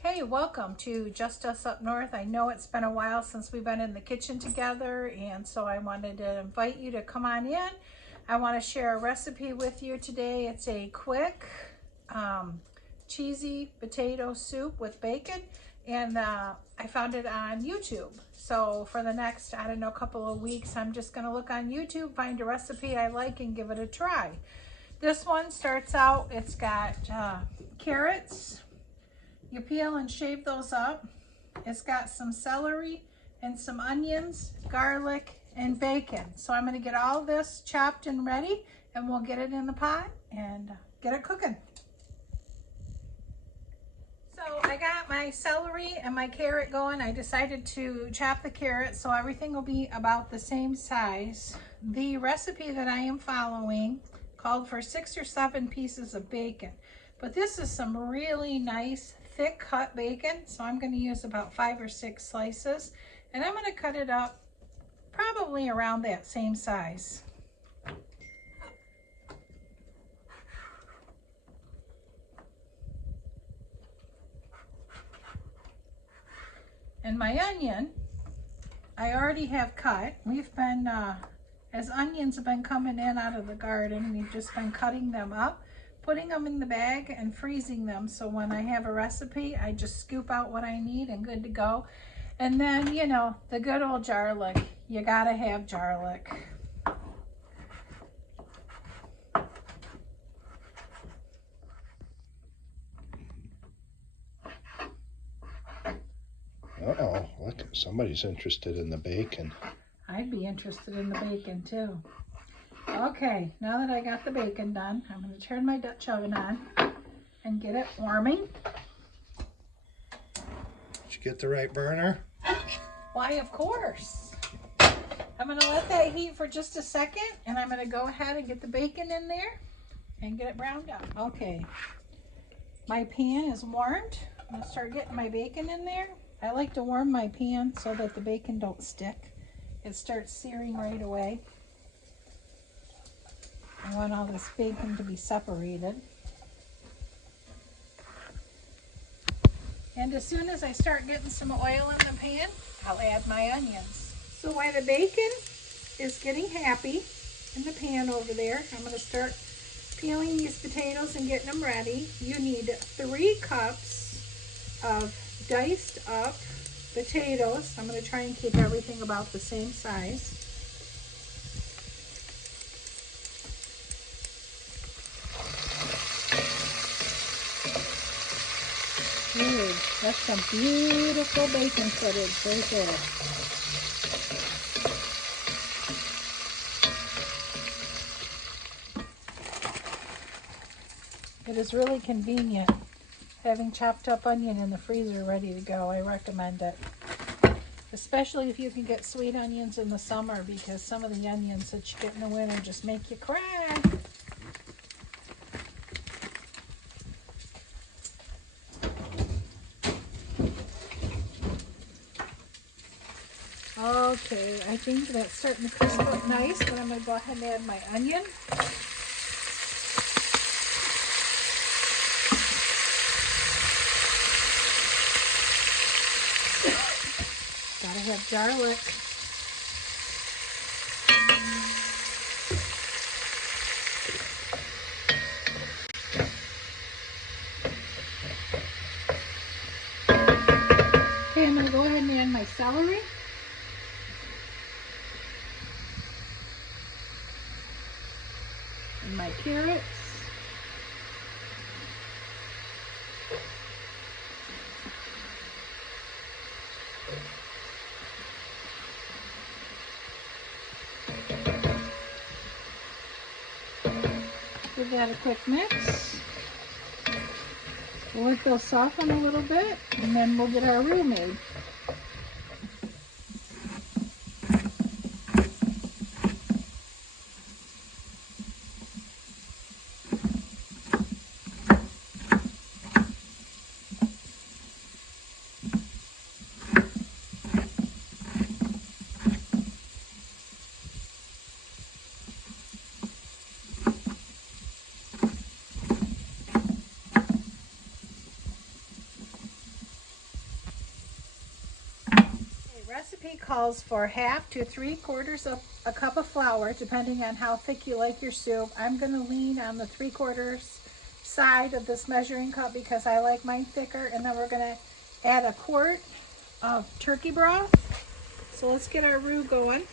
Hey, welcome to Just Us Up North. I know it's been a while since we've been in the kitchen together, and so I wanted to invite you to come on in. I want to share a recipe with you today. It's a quick, cheesy potato soup with bacon, and I found it on YouTube. So for the next, I don't know, couple of weeks, I'm just going to look on YouTube, find a recipe I like, and give it a try. This one starts out, it's got carrots. You peel and shave those up. It's got some celery and some onions, garlic, and bacon. So I'm gonna get all this chopped and ready, and we'll get it in the pot and get it cooking. So I got my celery and my carrot going. I decided to chop the carrot so everything will be about the same size. The recipe that I am following called for 6 or 7 pieces of bacon, but this is some really nice thick cut bacon, so I'm going to use about 5 or 6 slices, and I'm going to cut it up probably around that same size. And my onion, I already have cut. We've been, as onions have been coming in out of the garden, we've just been cutting them up, putting them in the bag and freezing them, so when I have a recipe, I just scoop out what I need and good to go. And then, you know, the good old garlic. You gotta have garlic. Uh-oh, look, somebody's interested in the bacon. I'd be interested in the bacon too. Okay, now that I got the bacon done, I'm going to turn my Dutch oven on and get it warming. Did you get the right burner? Why, of course. I'm going to let that heat for just a second, and I'm going to go ahead and get the bacon in there and get it browned up. Okay, my pan is warmed. I'm going to start getting my bacon in there. I like to warm my pan so that the bacon don't stick. It starts searing right away. I want all this bacon to be separated. And as soon as I start getting some oil in the pan, I'll add my onions. So while the bacon is getting happy in the pan over there, I'm going to start peeling these potatoes and getting them ready. You need 3 cups of diced up potatoes. I'm going to try and keep everything about the same size. Ooh, that's some beautiful bacon footage right there. It is really convenient having chopped up onion in the freezer ready to go. I recommend it. Especially if you can get sweet onions in the summer, because some of the onions that you get in the winter just make you cry. Okay, I think that's starting to crisp up nice, but I'm going to go ahead and add my onion. Gotta have garlic. Okay, I'm going to go ahead and add my celery. And my carrots. Give that a quick mix. We'll let those soften a little bit, and then we'll get our roux made. recipe calls for 1/2 to 3/4 of a cup of flour, depending on how thick you like your soup. I'm going to lean on the 3/4 side of this measuring cup because I like mine thicker. And then we're going to add 1 quart of turkey broth. So let's get our roux going.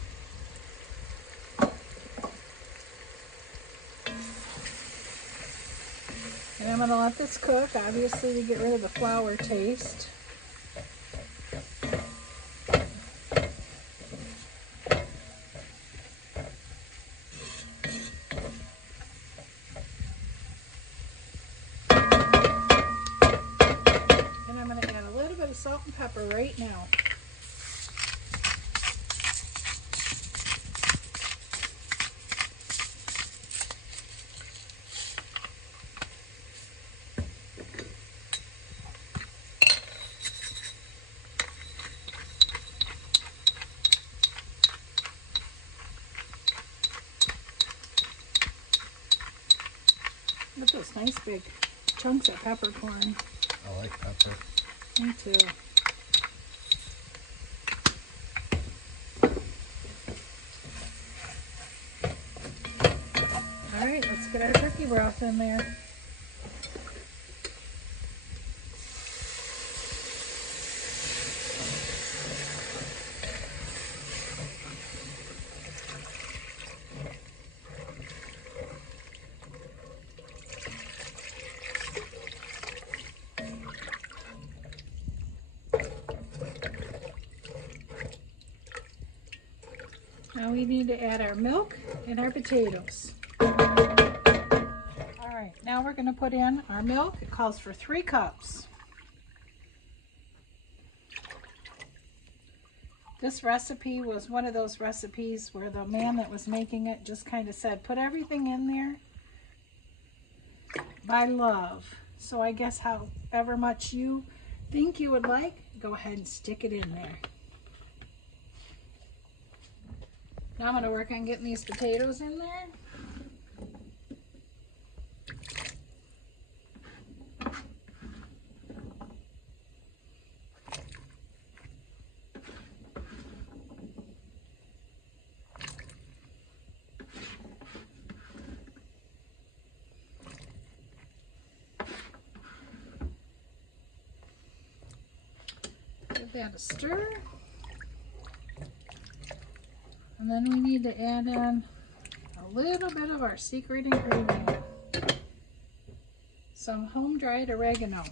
And I'm going to let this cook, obviously, to get rid of the flour taste. And I'm going to add a little bit of salt and pepper right now. Look at those nice big chunks of peppercorn. I like pepper. Me too. All right, let's get our turkey broth in there. Now we need to add our milk and our potatoes. All right, now we're going to put in our milk. It calls for 3 cups. This recipe was one of those recipes where the man that was making it just kind of said, put everything in there by love. So I guess however much you think you would like, go ahead and stick it in there. Now I'm going to work on getting these potatoes in there. Give that a stir. And then we need to add in a little bit of our secret ingredient, some home-dried oregano.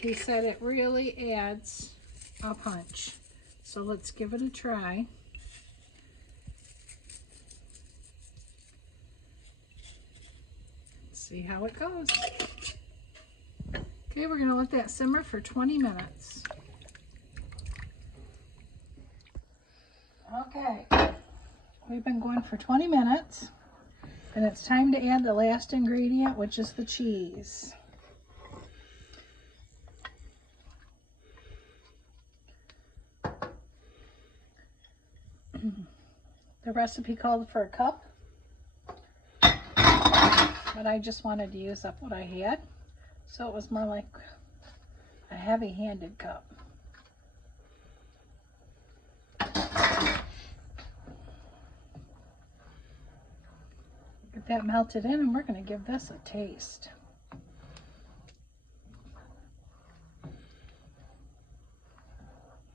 He said it really adds a punch. So let's give it a try. See how it goes. Okay, we're going to let that simmer for 20 minutes. Okay, we've been going for 20 minutes, and it's time to add the last ingredient, which is the cheese. The recipe called for a cup, but I just wanted to use up what I had, so it was more like a heavy-handed cup. Get that melted in, and we're going to give this a taste.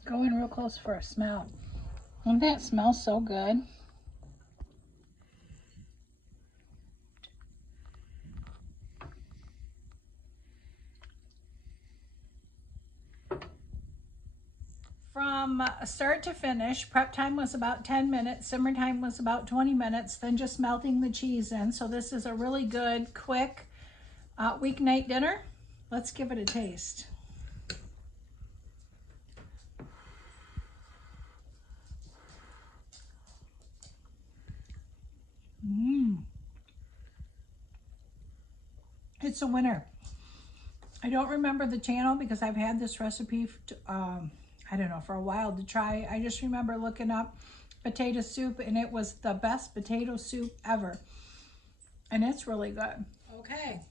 Go in real close for a smell. And that smells so good. From start to finish, prep time was about 10 minutes, simmer time was about 20 minutes, then just melting the cheese in. So this is a really good, quick weeknight dinner. Let's give it a taste. It's a winner. I don't remember the channel because I've had this recipe, I don't know, for a while to try. I just remember looking up potato soup, and it was the best potato soup ever. And it's really good. Okay,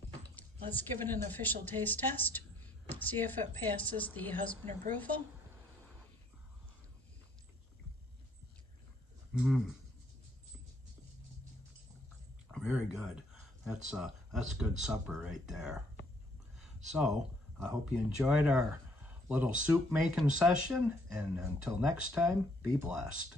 let's give it an official taste test. See if it passes the husband approval. Very good. That's good supper right there. So I hope you enjoyed our little soup making session, and until next time, be blessed.